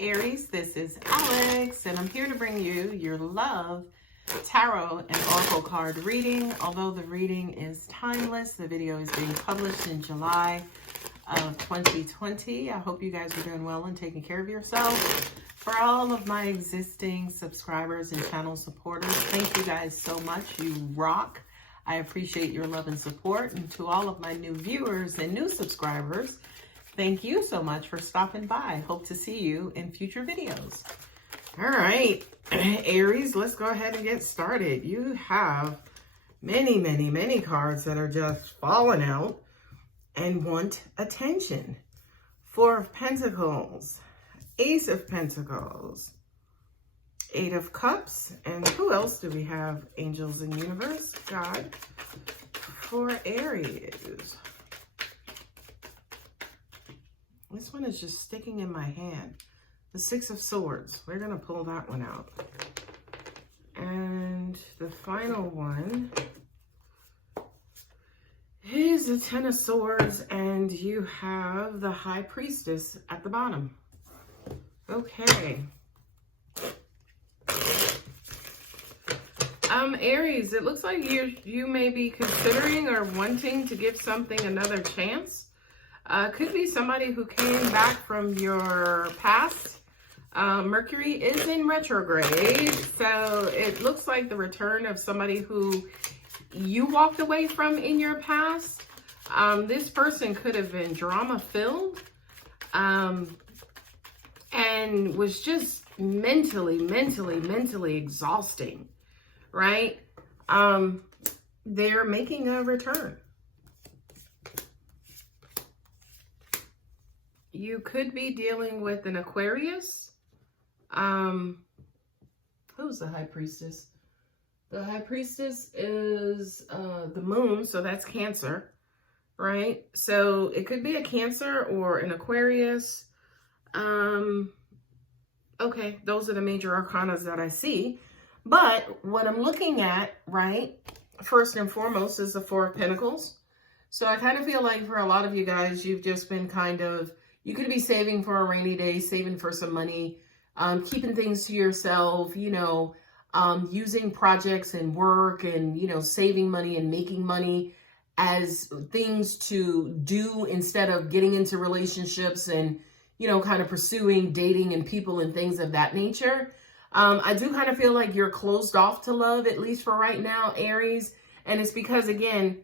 Aries, this is Alex, and I'm here to bring you your love, tarot, and oracle card reading. Although the reading is timeless, the video is being published in July of 2020. I hope you guys are doing well and taking care of yourself. For all of my existing subscribers and channel supporters, thank you guys so much. You rock. I appreciate your love and support. And to all of my new viewers and new subscribers, thank you so much for stopping by. Hope to see you in future videos. All right, Aries, let's go ahead and get started. You have many cards that are just falling out and want attention. Four of Pentacles, Ace of Pentacles, Eight of Cups, and who else do we have? Angels in Universe, God, for Aries. This one is just sticking in my hand. The Six of Swords. We're going to pull that one out. And the final one is the Ten of Swords, and you have the High Priestess at the bottom. Okay. Aries, it looks like you may be considering or wanting to give something another chance. Could be somebody who came back from your past. Mercury is in retrograde, so it looks like the return of somebody who you walked away from in your past. This person could have been drama-filled and was just mentally exhausting, right? They're making a return. You could be dealing with an Aquarius. Who's the High Priestess? The High Priestess is the Moon, so that's Cancer, right? So it could be a Cancer or an Aquarius. Okay, those are the major arcanas that I see. But what I'm looking at, right, first and foremost is the Four of Pentacles. So I kind of feel like for a lot of you guys, you've just been kind of, you could be saving for a rainy day, saving for some money, keeping things to yourself, you know, using projects and work and, you know, saving money and making money as things to do instead of getting into relationships and, you know, kind of pursuing dating and people and things of that nature. I do kind of feel like you're closed off to love, at least for right now, Aries. And it's because, again,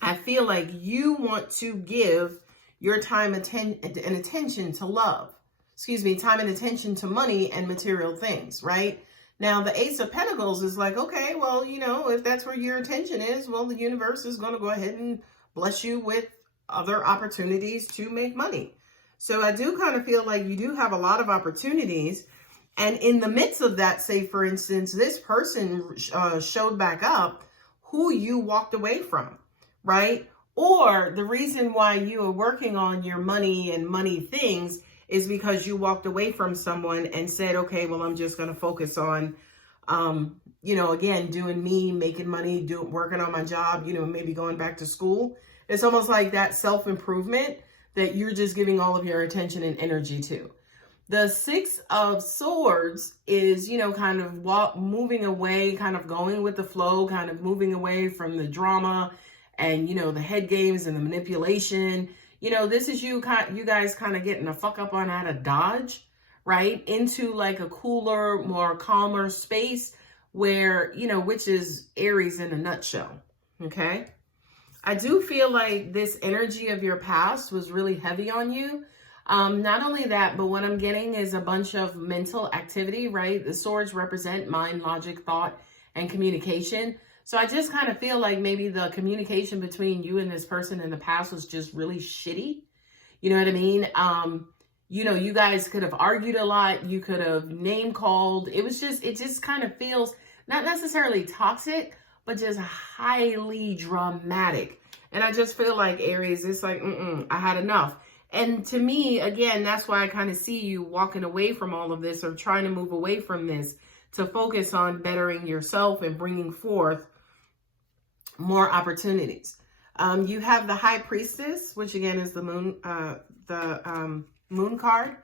I feel like you want to give your time and attention to love. Excuse me, time and attention to money and material things, right? Now, the Ace of Pentacles is like, okay, well, you know, if that's where your attention is, well, the universe is going to go ahead and bless you with other opportunities to make money. So I do kind of feel like you do have a lot of opportunities. And in the midst of that, say, for instance, this person showed back up who you walked away from, right? Or the reason why you are working on your money and money things is because you walked away from someone and said, okay, well, I'm just going to focus on, you know, again, doing me, making money, working on my job, you know, maybe going back to school. It's almost like that self-improvement that you're just giving all of your attention and energy to. The Six of Swords is, you know, kind of moving away, kind of going with the flow, kind of moving away from the drama and, you know, the head games and the manipulation. You know, this is you guys kind of getting the fuck up on out of Dodge, right? Into like a cooler, more calmer space where, you know, which is Aries in a nutshell, okay? I do feel like this energy of your past was really heavy on you. Not only that, but what I'm getting is a bunch of mental activity, right? The swords represent mind, logic, thought, and communication. So I just kind of feel like maybe the communication between you and this person in the past was just really shitty. You know what I mean? You know, you guys could have argued a lot. You could have name called. It just kind of feels not necessarily toxic, but just highly dramatic. And I just feel like, Aries, it's like, I had enough. And to me, again, that's why I kind of see you walking away from all of this or trying to move away from this to focus on bettering yourself and bringing forth more opportunities. You have the High Priestess, which again is the moon card,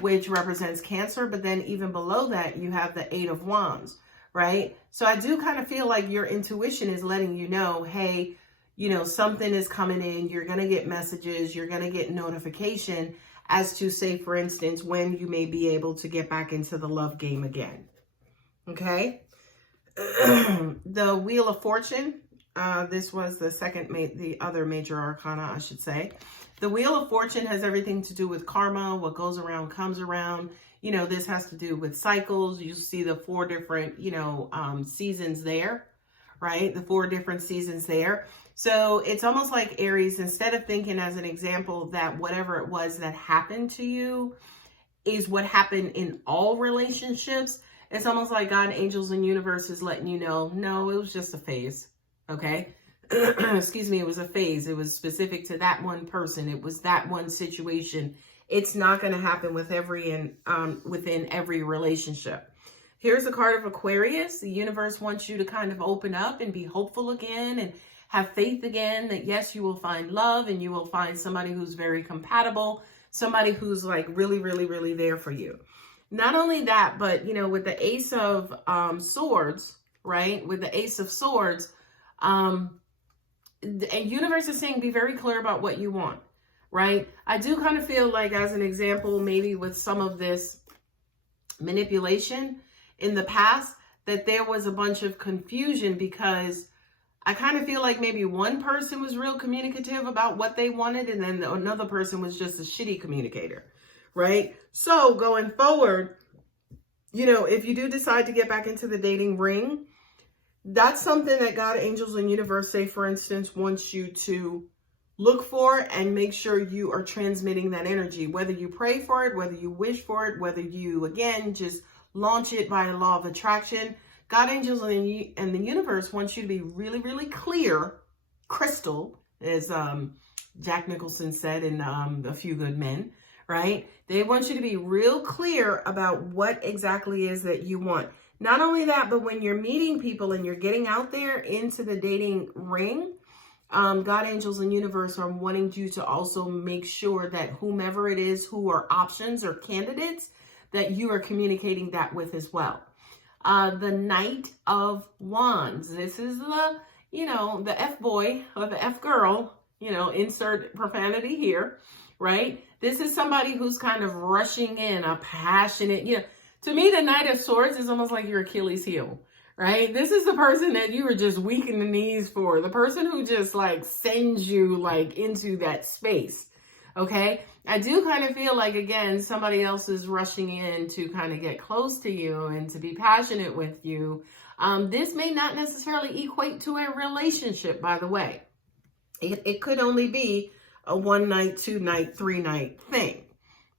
which represents Cancer. But then even below that, you have the 8 of Wands, right? So I do kind of feel like your intuition is letting you know, hey, you know, something is coming in. You're going to get messages. You're going to get notification as to, say, for instance, when you may be able to get back into the love game again. Okay. The Wheel of Fortune. This was the other major arcana, I should say. The Wheel of Fortune has everything to do with karma. What goes around comes around. You know, this has to do with cycles. You see the 4 different, you know, seasons there, right? The 4 different seasons there. So it's almost like Aries, instead of thinking as an example that whatever it was that happened to you is what happened in all relationships, it's almost like God, angels, and universe is letting you know, no, it was just a phase. Okay. Excuse me. It was a phase. It was specific to that one person. It was that one situation. It's not going to happen with within every relationship. Here's a card of Aquarius. The universe wants you to kind of open up and be hopeful again and have faith again that yes, you will find love and you will find somebody who's very compatible, somebody who's like really, really, really there for you. Not only that, but you know, with the Ace of Swords, right? With the Ace of Swords, the universe is saying be very clear about what you want, right? I do kind of feel like, as an example, maybe with some of this manipulation in the past, that there was a bunch of confusion because I kind of feel like maybe one person was real communicative about what they wanted and then another person was just a shitty communicator, right? So going forward, you know, if you do decide to get back into the dating ring, that's something that God, angels, and universe, say, for instance, wants you to look for and make sure you are transmitting that energy, whether you pray for it, whether you wish for it, whether you, again, just launch it by a law of attraction. God, angels, and the universe wants you to be really, really clear, crystal, as Jack Nicholson said in A Few Good Men, right? They want you to be real clear about what exactly is that you want. Not only that, but when you're meeting people and you're getting out there into the dating ring, God, angels, and universe are wanting you to also make sure that whomever it is who are options or candidates, that you are communicating that with as well. The Knight of Wands. This is the, you know, the F-boy or the F-girl, you know, insert profanity here, right? This is somebody who's kind of rushing in, a passionate, you know, to me, the Knight of Swords is almost like your Achilles heel, right? This is the person that you were just weak in the knees for, the person who just like sends you like into that space. Okay. I do kind of feel like, again, somebody else is rushing in to kind of get close to you and to be passionate with you. This may not necessarily equate to a relationship, by the way. It could only be a 1 night, 2 night, 3 night thing.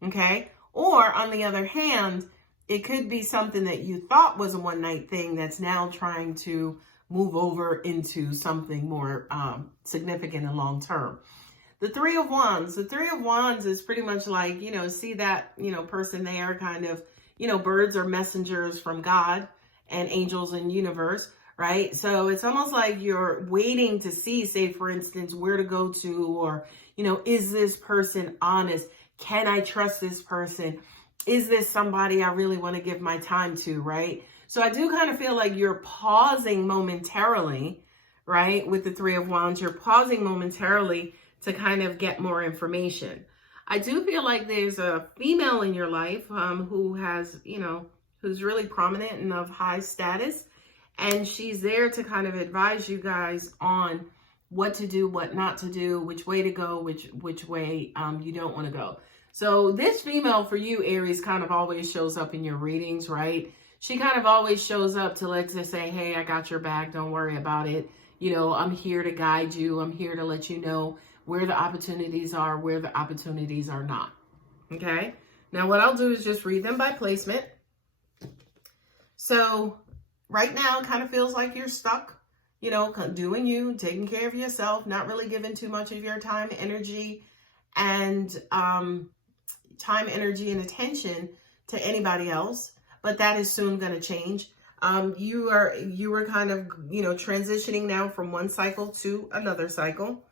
Okay. Or on the other hand, it could be something that you thought was a 1 night thing that's now trying to move over into something more significant and long term. The 3 of Wands. The 3 of Wands is pretty much like, you know, see that, you know, person there, kind of, you know, birds are messengers from God and angels and universe, right? So it's almost like you're waiting to see, say, for instance, where to go to, or, you know, is this person honest? Can I trust this person? Is this somebody I really want to give my time to, right? So I do kind of feel like you're pausing momentarily, right? With the 3 of Wands, you're pausing momentarily to kind of get more information. I do feel like there's a female in your life who has, you know, who's really prominent and of high status. And she's there to kind of advise you guys on what to do, what not to do, which way to go, which way you don't want to go. So this female for you, Aries, kind of always shows up in your readings, right? She kind of always shows up to let us say, hey, I got your back. Don't worry about it. You know, I'm here to guide you. I'm here to let you know where the opportunities are, where the opportunities are not. Okay. Now what I'll do is just read them by placement. So right now it kind of feels like you're stuck, you know, doing you, taking care of yourself, not really giving too much of your time, energy, and attention to anybody else. But that is soon going to change. You were kind of, you know, transitioning now from one cycle to another cycle.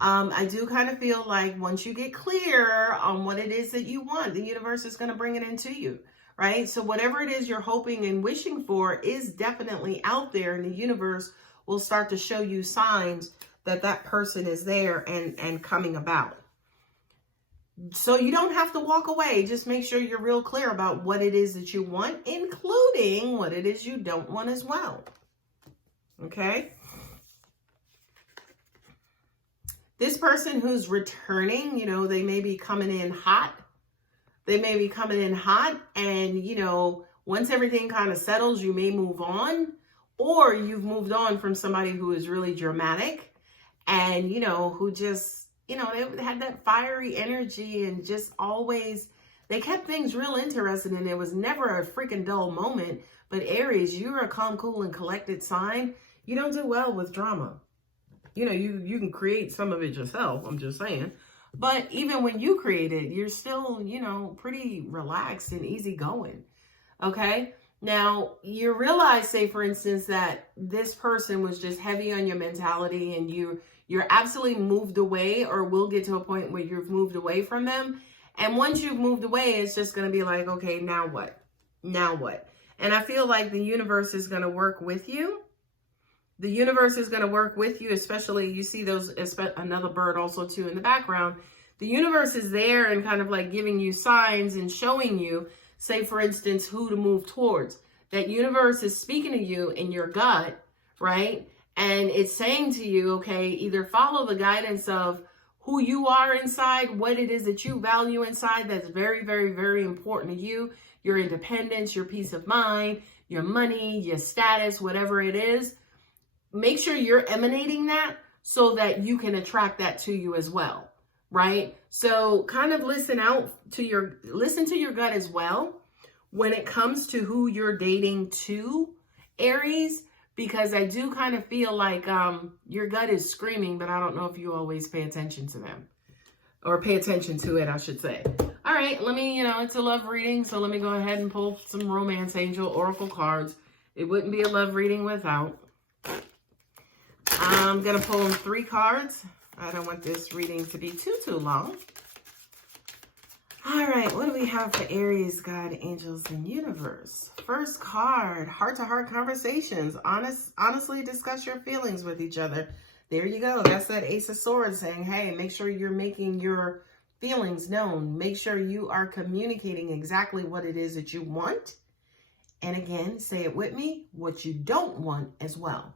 I do kind of feel like once you get clear on what it is that you want, the universe is going to bring it into you, right? So whatever it is you're hoping and wishing for is definitely out there, and the universe will start to show you signs that that person is there and coming about. So you don't have to walk away. Just make sure you're real clear about what it is that you want, including what it is you don't want as well. Okay? This person who's returning, you know, they may be coming in hot. They may be coming in hot, and, you know, once everything kind of settles, you may move on, or you've moved on from somebody who is really dramatic and, you know, who just, you know, they had that fiery energy and just always, they kept things real interesting, and it was never a freaking dull moment. But Aries, you're a calm, cool, and collected sign. You don't do well with drama. You know, you can create some of it yourself, I'm just saying. But even when you create it, you're still, you know, pretty relaxed and easygoing. Okay? Now, you realize, say, for instance, that this person was just heavy on your mentality, and you're absolutely moved away, or will get to a point where you've moved away from them. And once you've moved away, it's just going to be like, okay, now what? Now what? And I feel like the universe is going to work with you. The universe is going to work with you, especially, you see those, another bird also too in the background. The universe is there and kind of like giving you signs and showing you, say, for instance, who to move towards. That universe is speaking to you in your gut, right? And it's saying to you, okay, either follow the guidance of who you are inside, what it is that you value inside that's very, very, very important to you, your independence, your peace of mind, your money, your status, whatever it is. Make sure you're emanating that so that you can attract that to you as well, right? So kind of listen to your gut as well when it comes to who you're dating to, Aries, because I do kind of feel like your gut is screaming, but I don't know if you always pay attention to them, or pay attention to it, I should say. All right, let me, you know, it's a love reading, so let me go ahead and pull some romance angel oracle cards. It wouldn't be a love reading without. I'm going to pull 3 cards. I don't want this reading to be too long. All right, what do we have for Aries, God, angels, and universe? First card, heart-to-heart conversations. Honestly discuss your feelings with each other. There you go. That's that Ace of Swords saying, hey, make sure you're making your feelings known. Make sure you are communicating exactly what it is that you want. And again, say it with me, what you don't want as well.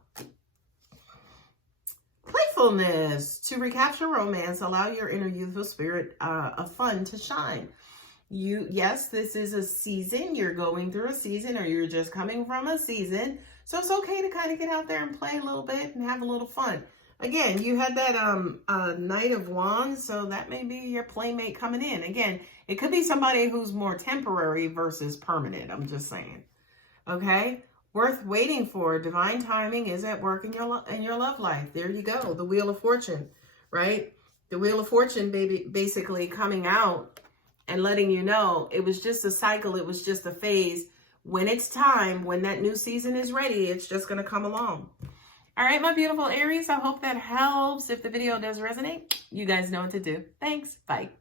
Playfulness. To recapture romance, allow your inner youthful spirit of fun to shine. Yes, this is a season. You're going through a season, or you're just coming from a season. So it's okay to kind of get out there and play a little bit and have a little fun. Again, you had that Knight of Wands, so that may be your playmate coming in. Again, it could be somebody who's more temporary versus permanent. I'm just saying. Okay? Worth waiting for. Divine timing is at work in your love life. There you go. The Wheel of Fortune, right? The Wheel of Fortune, baby, basically coming out and letting you know it was just a cycle. It was just a phase. When it's time, when that new season is ready, it's just going to come along. All right, my beautiful Aries, I hope that helps. If the video does resonate, you guys know what to do. Thanks. Bye.